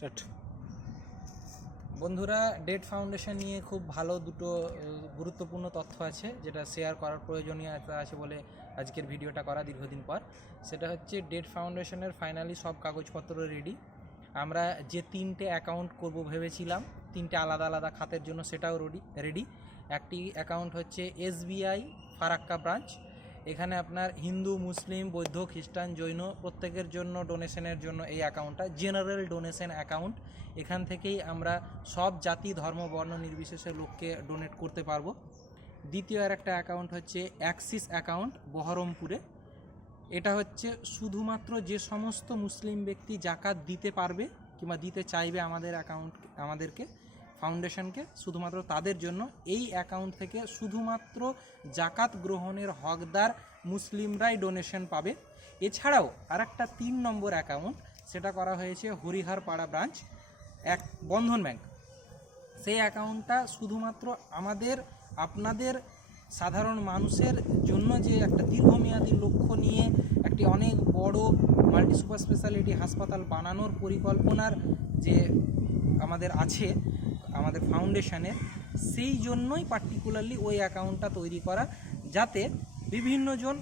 Set বন্ধুরা date foundation নিয়ে খুব ভালো দুটো গুরুত্বপূর্ণ তথ্য আছে, যেটা শেয়ার করার প্রয়োজনীয়তা আছে বলে আজকের ভিডিওটা করা দীর্ঘদিন পর। সেটা হচ্ছে ডেট ফাউন্ডেশনের ফাইনালি সব কাগজপত্র রেডি আমরা যে তিনটে অ্যাকাউন্ট করব ভেবেছিলাম, তিনটে আলাদা আলাদা খাতের জন্য সেটাও রেডি রেডি একটি অ্যাকাউন্ট হচ্ছে এসবিআই ফারাক্কা ব্রাঞ্চ এখানে আপনার হিন্দু, মুসলিম, বৌদ্ধ, খ্রিস্টান, জৈন প্রত্যেকের জন্য ডোনেশনের জন্য এই অ্যাকাউন্টটা, জেনারেল ডোনেশন অ্যাকাউন্ট। এখান থেকেই আমরা সব জাতি, ধর্ম, বর্ণ নির্বিশেষে লোককে ডোনেট করতে পারব। দ্বিতীয় আর একটা অ্যাকাউন্ট হচ্ছে অ্যাক্সিস অ্যাকাউন্ট, বহরমপুরে। এটা হচ্ছে শুধুমাত্র যে সমস্ত মুসলিম ব্যক্তি জাকাত দিতে পারবে কিংবা দিতে চাইবে আমাদের অ্যাকাউন্ট, আমাদেরকে ফাউন্ডেশনকে শুধুমাত্র তাদের জন্য। এই অ্যাকাউন্ট থেকে শুধুমাত্র জাকাত গ্রহণের হকদার মুসলিমরাই ডোনেশন পাবে। এছাড়াও আরেকটা তিন নম্বর অ্যাকাউন্ট, সেটা করা হয়েছে হরিহার পাড়া ব্রাঞ্চ, এক বন্ধন ব্যাংক। সেই অ্যাকাউন্টটা শুধুমাত্র আমাদের, আপনাদের সাধারণ মানুষের জন্য যে একটা দীর্ঘমেয়াদী লক্ষ্য নিয়ে একটি অনেক বড় মাল্টি সুপার স্পেশালিটি হাসপাতাল বানানোর পরিকল্পনার যে আমাদের আছে আমাদের ফাউন্ডেশনের সেই জন্যই পার্টিকুলারলি ওই অ্যাকাউন্টটা তৈরি করা, যাতে বিভিন্নজন,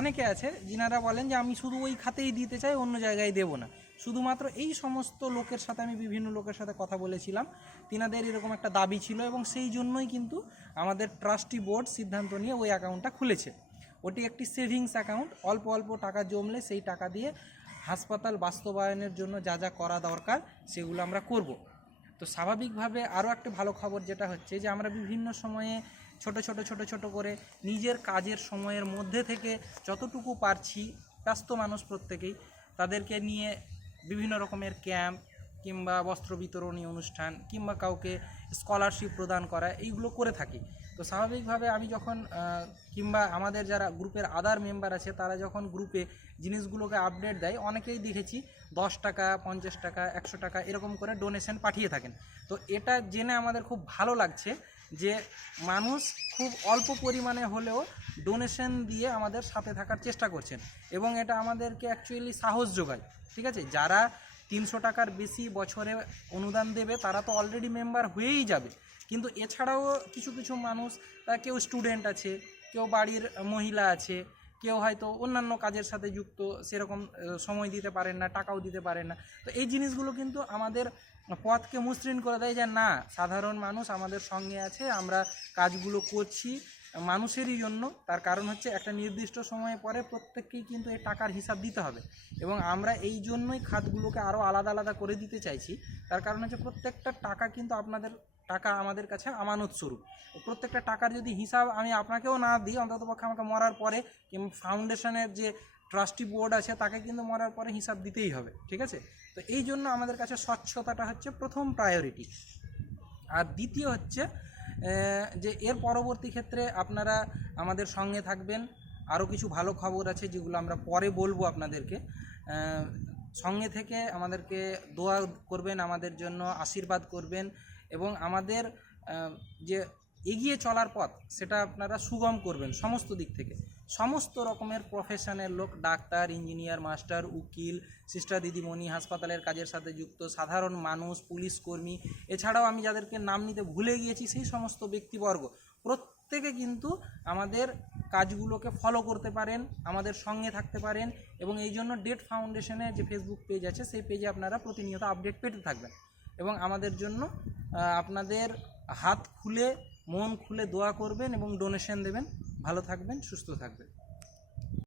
অনেকে আছে যিনারা বলেন যে আমি শুধু ওই খাতেই দিতে চাই, অন্য জায়গায় দেব না। শুধুমাত্র এই সমস্ত লোকের সাথে আমি বিভিন্ন লোকের সাথে কথা বলেছিলাম, তিনাদের এরকম একটা দাবি ছিল এবং সেই জন্যই কিন্তু আমাদের ট্রাস্টি বোর্ড সিদ্ধান্ত নিয়ে ওই অ্যাকাউন্টটা খুলেছে। ওটি একটি সেভিংস অ্যাকাউন্ট অল্প অল্প টাকা জমলে সেই টাকা দিয়ে হাসপাতাল বাস্তবায়নের জন্য যা যা করা দরকার, সেগুলো আমরা করব। তো স্বাভাবিকভাবে আরও একটা ভালো খবর যেটা হচ্ছে যে আমরা বিভিন্ন সময়ে ছোট ছোট ছোট ছোট করে নিজের কাজের সময়ের মধ্যে থেকে যতটুকু পারছি, ব্যস্ত মানুষ প্রত্যেকেই, তাদেরকে নিয়ে বিভিন্ন রকমের ক্যাম্প কিংবা বস্ত্র বিতরণী অনুষ্ঠান কিংবা কাউকে স্কলারশিপ প্রদান করা, এইগুলো করে থাকি। তো স্বাভাবিকভাবে আমি যখন কিংবা আমাদের যারা গ্রুপের আদার মেম্বার আছে, তারা যখন গ্রুপে জিনিসগুলোকে আপডেট দেয়, অনেকেই দেখেছি দশ টাকা, পঞ্চাশ টাকা, একশো টাকা এরকম করে ডোনেশন পাঠিয়ে থাকেন। তো এটা জেনে আমাদের খুব ভালো লাগছে যে মানুষ খুব অল্প পরিমাণে হলেও ডোনেশন দিয়ে আমাদের সাথে থাকার চেষ্টা করছেন এবং এটা আমাদেরকে অ্যাকচুয়ালি সাহস যোগায়। ঠিক আছে? যারা তিনশো টাকার বেশি বছরে অনুদান দেবে, তারা তো অলরেডি মেম্বার হয়েই যাবে। কিন্তু এছাড়াও কিছু কিছু মানুষ কেউ স্টুডেন্ট আছে, কেউ বাড়ির মহিলা আছে, কেউ হয়তো অন্যান্য কাজের সাথে যুক্ত, সেরকম সময় দিতে পারেন না, টাকাও দিতে পারেন না। তো এই জিনিসগুলো কিন্তু আমাদের পথকে মসৃণ করে দেয় যে, না, সাধারণ মানুষ আমাদের সঙ্গে আছে, আমরা কাজগুলো করছি। মানুষেরই জন্য, তার কারণ হচ্ছে একটা নির্দিষ্ট সময় পরে প্রত্যেককেই কিন্তু এই টাকার হিসাব দিতে হবে। এবং আমরা এই জন্যই খাতগুলোকে আরও আলাদা আলাদা করে দিতে চাইছি। তার কারণ হচ্ছে প্রত্যেকটা টাকা কিন্তু আপনাদের, টাকা আমাদের কাছে আমানত স্বরূপ। প্রত্যেকটা টাকার যদি হিসাব আমি আপনাকেও না দিই, অন্ততপক্ষে আমাকে মরার পরে ফাউন্ডেশনের যে ট্রাস্টি বোর্ড আছে, তাকে কিন্তু মরার পরে হিসাব দিতেই হবে, ঠিক আছে? তো এই জন্য আমাদের কাছে স্বচ্ছতাটা হচ্ছে প্রথম প্রায়োরিটি আর দ্বিতীয় হচ্ছে যে এর পরবর্তী ক্ষেত্রে আপনারা আমাদের সঙ্গে থাকবেন। আরও কিছু ভালো খবর আছে যেগুলো আমরা পরে বলব আপনাদেরকে। সঙ্গে থেকে আমাদেরকে দোয়া করবেন, আমাদের জন্য আশীর্বাদ করবেন এবং আমাদের যে এগিয়ে চলার পথ, সেটা আপনারা সুগম করবেন সমস্ত দিক থেকে। সমস্ত রকমের প্রফেশনের লোক, ডাক্তার ইঞ্জিনিয়ার মাস্টার উকিল সিস্টার দিদিমণি, হাসপাতালের কাজের সাথে যুক্ত, সাধারণ মানুষ, পুলিশ কর্মী, এছাড়াও আমি যাদেরকে নাম নিতে ভুলে গিয়েছি, সেই সমস্ত ব্যক্তিবর্গ, প্রত্যেকে কিন্তু আমাদের কাজগুলোকে ফলো করতে পারেন, আমাদের সঙ্গে থাকতে পারেন এবং এই জন্য ডেট ফাউন্ডেশনের যে ফেসবুক পেজ আছে, সেই পেজে আপনারা প্রতিনিয়ত আপডেট পেতে থাকবেন। এবং আমাদের জন্য আপনাদের হাত খুলে মন খুলে দোয়া করবেন এবং ডোনেশন দেবেন। ভালো থাকবেন সুস্থ থাকবেন।